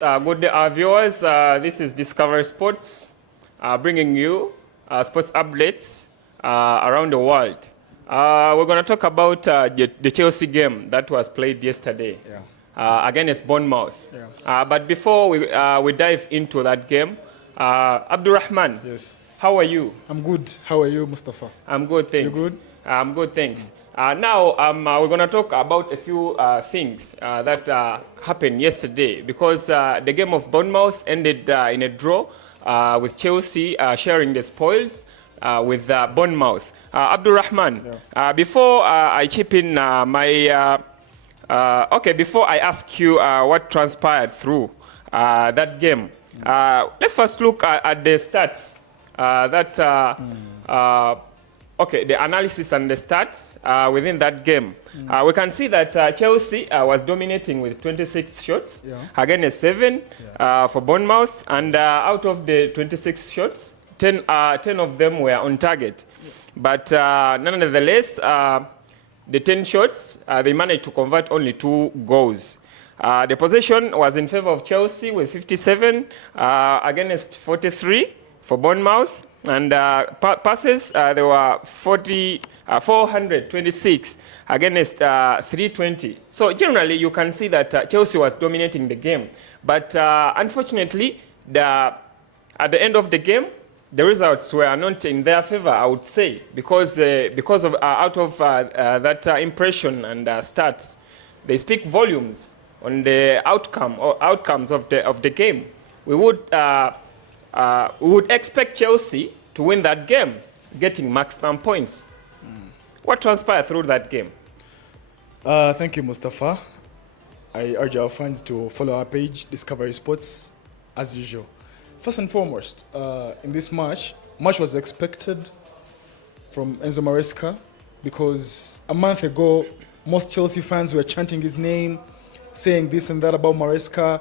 Good day, our viewers. This is Discovery Sports, bringing you sports updates around the world. We're going to talk about the Chelsea game that was played yesterday against Bournemouth. But before we dive into that game, Abdurrahman, Yes. how are you? I'm good. How are you, Mustafa? I'm good, thanks. You good? I'm good, thanks. Now, we're going to talk about a few things that happened yesterday because the game of Bournemouth ended in a draw with Chelsea sharing the spoils with Bournemouth. Abdurrahman, before I chip in before I ask you what transpired through that game, let's first look at the stats the analysis and the stats within that game. We can see that Chelsea was dominating with 26 shots against 7 for Bournemouth, and out of the 26 shots, 10 of them were on target. But nonetheless, the 10 shots, they managed to convert only 2 goals. The possession was in favor of Chelsea with 57 against 43 for Bournemouth. And passes, there were 426 against 320. So generally, you can see that Chelsea was dominating the game. But unfortunately, at the end of the game, the results were not in their favor, I would say, because of out of that impression and stats, they speak volumes on the outcomes of the game. We would expect Chelsea to win that game, getting maximum points. What transpired through that game? Thank you, Mustafa. I urge our fans to follow our page, Discovery Sports, as usual. First and foremost, in this match was expected from Enzo Maresca because a month ago, most Chelsea fans were chanting his name, saying this and that about Maresca,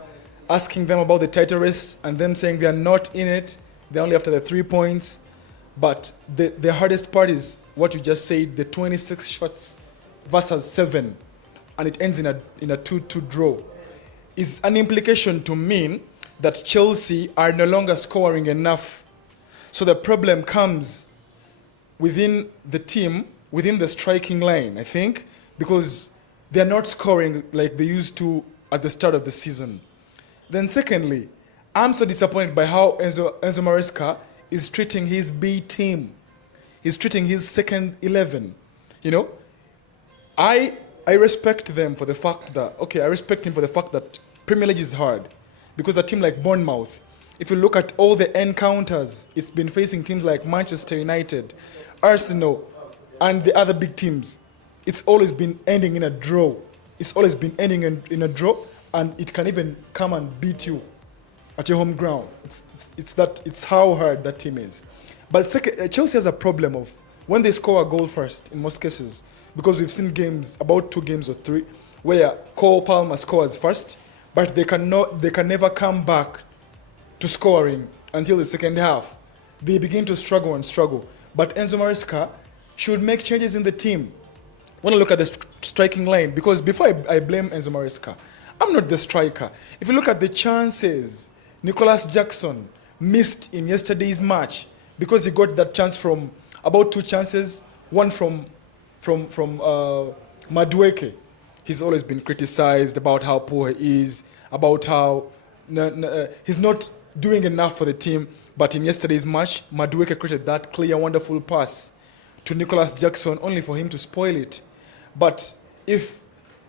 asking them about the title race and them saying they are not in it. They're only after the 3 points. But the hardest part is what you just said, the 26 shots versus 7, and it ends in a 2-2 draw. Is an implication to mean that Chelsea are no longer scoring enough. So the problem comes within the team, within the striking line, I think, because they're not scoring like they used to at the start of the season. Then secondly, I'm so disappointed by how Enzo Maresca is treating his B team. He's treating his second 11. You know, I respect them for the fact that, I respect him for the fact that Premier League is hard. Because a team like Bournemouth, if you look at all the encounters, it's been facing teams like Manchester United, Arsenal, and the other big teams. It's always been ending in a draw. It's always been ending in a draw, and it can even come and beat you at your home ground. It's how hard that team is. But Chelsea has a problem of when they score a goal first, in most cases, because we've seen games, about 2 games or 3, where Cole Palmer scores first, but they can never come back to scoring until the second half. They begin to struggle. But Enzo Maresca should make changes in the team. When I look at the striking line, because before I blame Enzo Maresca, I'm not the striker. If you look at the chances Nicholas Jackson missed in yesterday's match, because he got that chance from about 2 chances, one from Madueke. He's always been criticized about how poor he is, about how he's not doing enough for the team. But in yesterday's match, Madueke created that clear, wonderful pass to Nicholas Jackson, only for him to spoil it. But if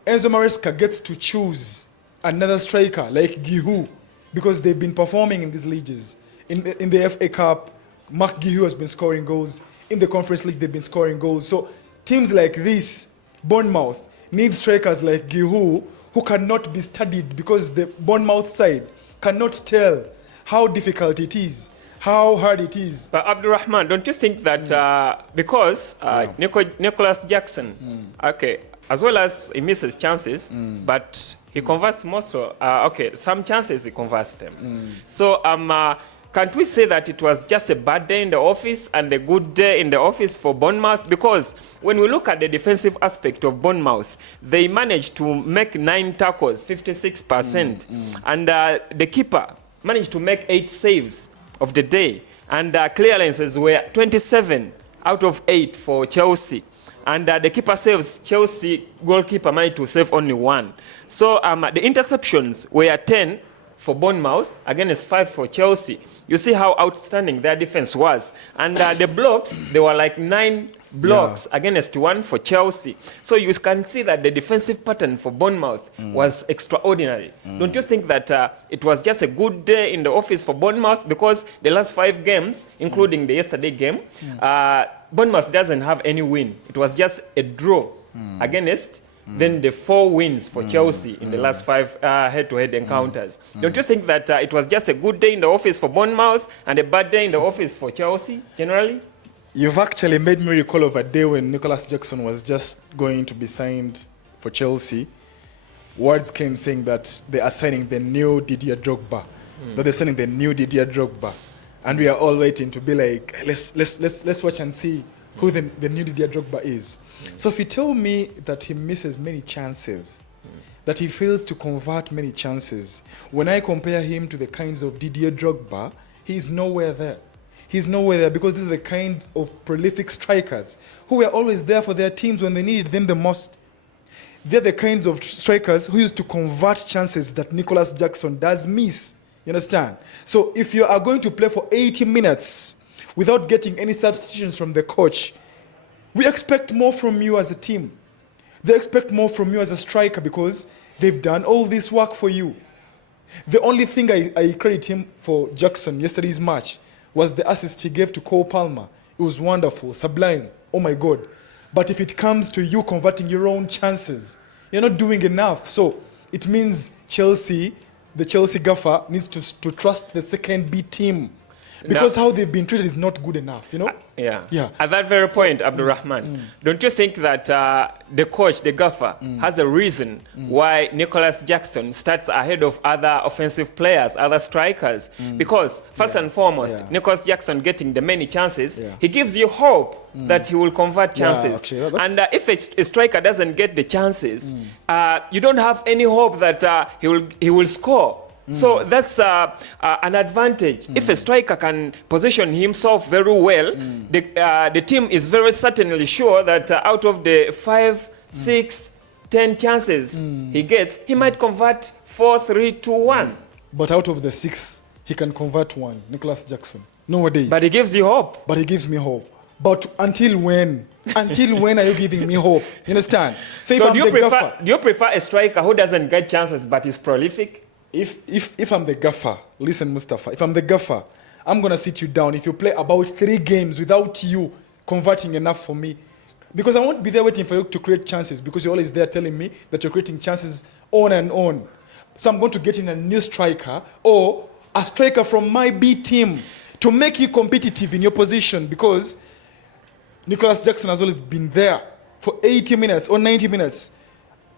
Enzo Maresca gets to choose another striker like Gihu, because they've been performing in these leagues. In the FA Cup, Mark Gihu has been scoring goals. In the Conference League, they've been scoring goals. So teams like this, Bournemouth, need strikers like Gihu who cannot be studied because the Bournemouth side cannot tell how difficult it is, how hard it is. But Abdurrahman, don't you think that because Nicholas Jackson, as well as he misses chances, but he converts most of, some chances he converts them. So can't we say that it was just a bad day in the office and a good day in the office for Bournemouth? Because when we look at the defensive aspect of Bournemouth, they managed to make 9 tackles, 56%. And the keeper managed to make 8 saves of the day. And clearances were 27 out of 8 for Chelsea. And the keeper saves, Chelsea goalkeeper managed to save only 1. So the interceptions were 10 for Bournemouth against 5 for Chelsea. You see how outstanding their defense was. And the blocks, they were like 9 blocks against 1 for Chelsea. So you can see that the defensive pattern for Bournemouth was extraordinary. Don't you think that it was just a good day in the office for Bournemouth? Because the last 5 games, including the yesterday game, Bournemouth doesn't have any win. It was just a draw against then the 4 wins for Chelsea in the last 5 head-to-head encounters. Don't you think that it was just a good day in the office for Bournemouth and a bad day in the office for Chelsea generally? You've actually made me recall of a day when Nicholas Jackson was just going to be signed for Chelsea. Words came saying that they are signing the new Didier Drogba. That they're signing the new Didier Drogba. And we are all waiting to be like, let's watch and see who the new Didier Drogba is. So if you tell me that he misses many chances, that he fails to convert many chances, when I compare him to the kinds of Didier Drogba, he's nowhere there. He's nowhere there because these are the kind of prolific strikers who were always there for their teams when they needed them the most. They're the kinds of strikers who used to convert chances that Nicholas Jackson does miss. You understand? So if you are going to play for 80 minutes without getting any substitutions from the coach, we expect more from you as a team. They expect more from you as a striker because they've done all this work for you. The only thing I credit him for Jackson yesterday's match was the assist he gave to Cole Palmer. It was wonderful, sublime. Oh my God. But if it comes to you converting your own chances, you're not doing enough. So it means Chelsea, the Chelsea gaffer, needs to trust the second B team. Because how they've been treated is not good enough, you know? Yeah. At that very point, Abdulrahman, don't you think that the coach, the gaffer, has a reason why Nicholas Jackson starts ahead of other offensive players, other strikers? Because first and foremost, Nicholas Jackson getting the many chances, he gives you hope that he will convert chances. And if a striker doesn't get the chances, you don't have any hope that he will score. So that's an advantage. If a striker can position himself very well, the team is very certainly sure that out of the 5, 6, 10 chances he gets, he might convert 4, 3, 2, 1. But out of the 6, he can convert 1, Nicholas Jackson. Nowadays. But he gives you hope. But he gives me hope. But until when? Until when are you giving me hope? You understand? So do you prefer a striker who doesn't get chances but is prolific? If I'm the gaffer, listen, Mustafa, if I'm the gaffer, I'm going to sit you down if you play about 3 games without you converting enough for me. Because I won't be there waiting for you to create chances because you're always there telling me that you're creating chances on and on. So I'm going to get in a new striker or a striker from my B team to make you competitive in your position because Nicholas Jackson has always been there for 80 minutes or 90 minutes.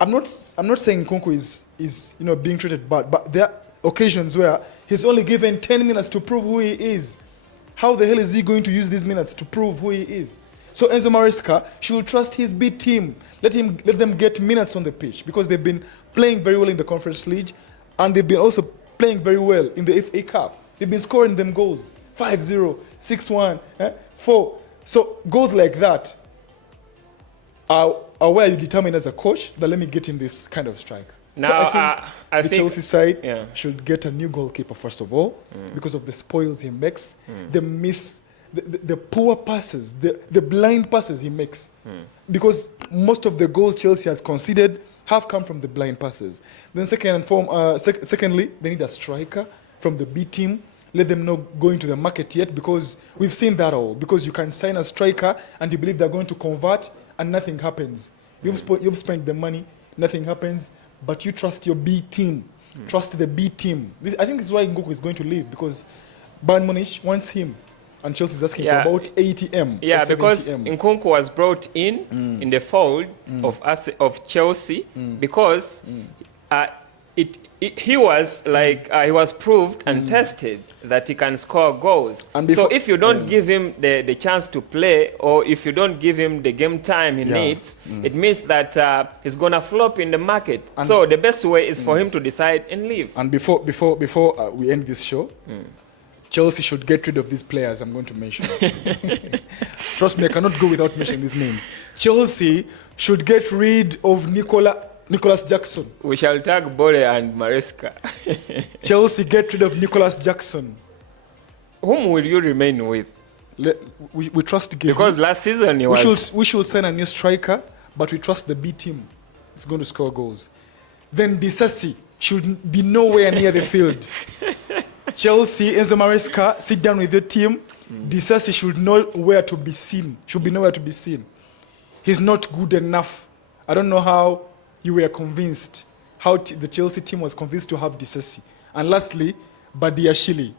I'm not saying Nkunku is being treated bad, but there are occasions where he's only given 10 minutes to prove who he is. How the hell is he going to use these minutes to prove who he is? So Enzo Maresca should trust his B team. Let them get minutes on the pitch because they've been playing very well in the Conference League and they've been also playing very well in the FA Cup. They've been scoring them goals, 5-0, 6-1, 4. So goals like that are where you determine as a coach that let me get in this kind of strike. Now, so I think the Chelsea side should get a new goalkeeper first of all because of the spoils he makes, the poor passes, the blind passes he makes. Because most of the goals Chelsea has conceded have come from the blind passes. Then secondly, they need a striker from the B team. Let them not go into the market yet because we've seen that all. Because you can sign a striker and you believe they're going to convert and nothing happens. You've spent the money, nothing happens, but you trust your B team. Trust the B team. I think this is why Nkunku is going to leave because Bayern Munich wants him and Chelsea is asking for about 80 M. Yeah, because Nkunku was brought in the fold of Chelsea because he was like he was proved and tested that he can score goals. And so if you don't give him the chance to play, or if you don't give him the game time he needs, it means that he's gonna flop in the market. And so the best way is for him to decide and leave. And before we end this show, Chelsea should get rid of these players I'm going to mention. Trust me, I cannot go without mentioning these names. Chelsea should get rid of Nicholas Jackson. We shall tag Bole and Maresca. Chelsea, get rid of Nicholas Jackson. Whom will you remain with? We trust Gay. Because last season he was... We should sign a new striker, but we trust the B team. It's going to score goals. Then Disasi should be nowhere near the field. Chelsea, Enzo Maresca, sit down with your team. Disasi should know where to be seen. Should be nowhere to be seen. He's not good enough. I don't know how you were convinced, how the Chelsea team was convinced to have Disasi. And lastly, Badiashile.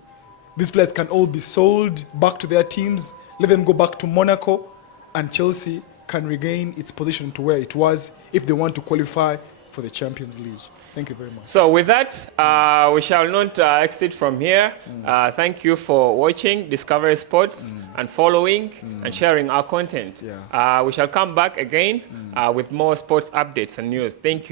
These players can all be sold back to their teams, let them go back to Monaco, and Chelsea can regain its position to where it was if they want to qualify for the Champions League. Thank you very much. So with that, we shall not exit from here. Thank you for watching Discovery Sports and following and sharing our content. We shall come back again with more sports updates and news. Thank you.